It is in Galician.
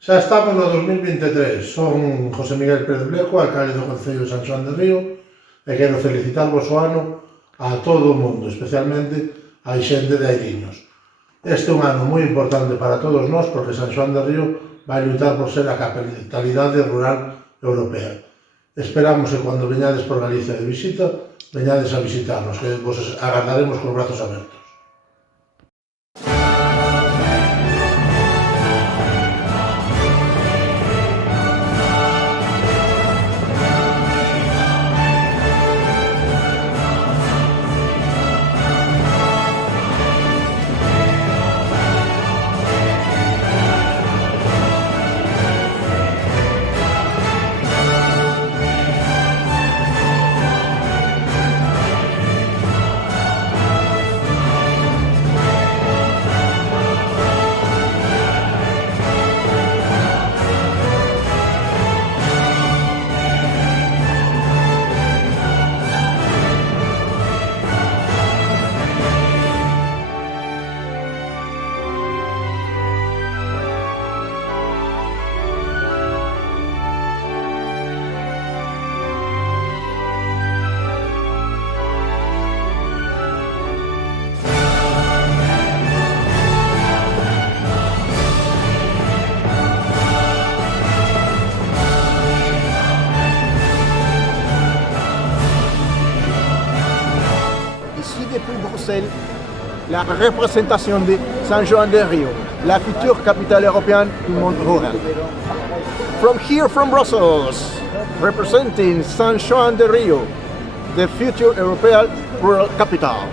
Xa estamos no 2023, son José Miguel Pérez Bleco, alcalde do Concello de San Xoán de Río, e quero felicitarvos o ano a todo o mundo, especialmente a xente de Airiños. Este é un ano moi importante para todos nós porque San Xoán de Río vai lutar por ser a capitalidade rural europea. Esperamos que cando veñades por Galicia de visita, veñades a visitarnos, que vos agardaremos con brazos abertos. Ici depuis Bruxelles, la représentation de San Juan del Rio, la future capitale européenne du monde rural. From here, from Brussels, representing San Juan del Rio, the future European rural capital.